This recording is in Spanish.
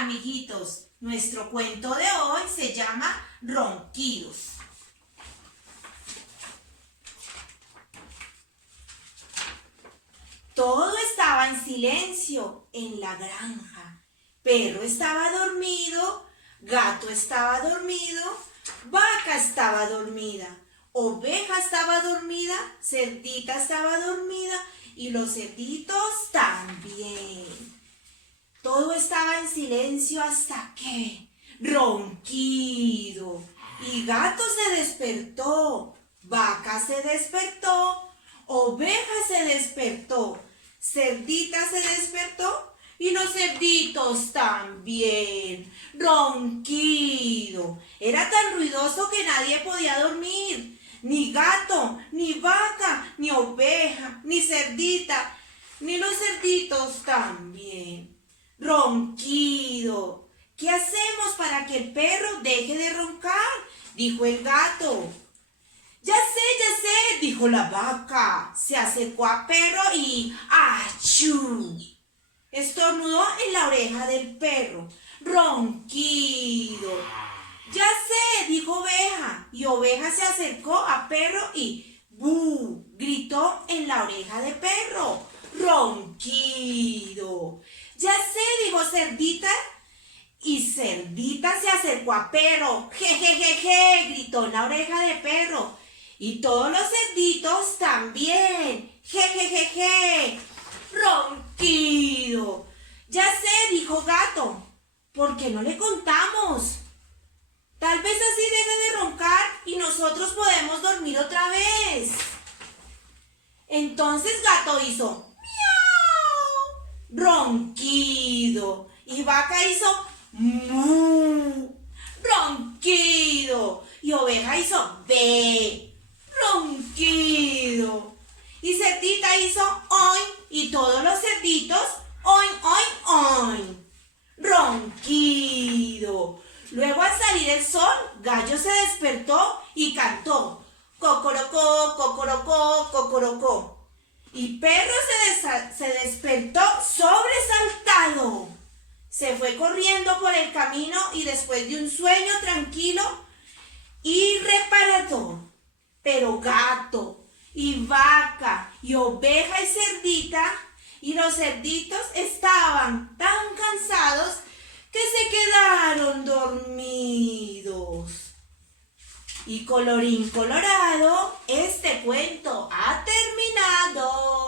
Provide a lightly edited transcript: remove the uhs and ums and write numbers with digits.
amiguitos, nuestro cuento de hoy se llama Ronquidos. Todo estaba en silencio en la granja. Perro estaba dormido, gato estaba dormido, vaca estaba dormida, oveja estaba dormida, cerdita estaba dormida y los cerditos también. Todo estaba en silencio hasta que ronquido. Y gato se despertó, vaca se despertó, oveja se despertó, cerdita se despertó y los cerditos también. Ronquido. Era tan ruidoso que nadie podía dormir. Ni gato, ni vaca, ni oveja, ni cerdita, ni los cerditos también. Ronquido. ¿Qué hacemos para que el perro deje de roncar?, dijo el gato. Ya sé, dijo la vaca. Se acercó a perro y ¡achú! Estornudó en la oreja del perro. Ronquido. Ya sé, dijo oveja. Y oveja se acercó a perro y ¡bu! Gritó en la oreja de perro. Ronquido. Ya sé, dijo cerdita. Y cerdita se acercó a perro. ¡Jejejeje! Gritó en la oreja de perro. Y todos los cerditos también. ¡Jejejeje! Ronquido. Ya sé, dijo gato. ¿Por qué no le contamos? Tal vez así deje de roncar y nosotros podemos dormir otra vez. Entonces gato hizo miau, ronquido. Y vaca hizo mu, ronquido. Y oveja hizo be, ronquido. Y cerdita hizo oin y todos los cerditos oin, oin, oin, ronquido. Luego al salir el sol, Gallo se despertó y cantó cocorocó, cocorocó, cocorocó. Y Perro se despertó sobresaltado. Se fue corriendo por el camino y después de un sueño tranquilo y reparador. Pero gato y vaca y oveja y cerdita y los cerditos estaban tan cansados que se quedaron dormidos. Y colorín colorado, este cuento ha terminado.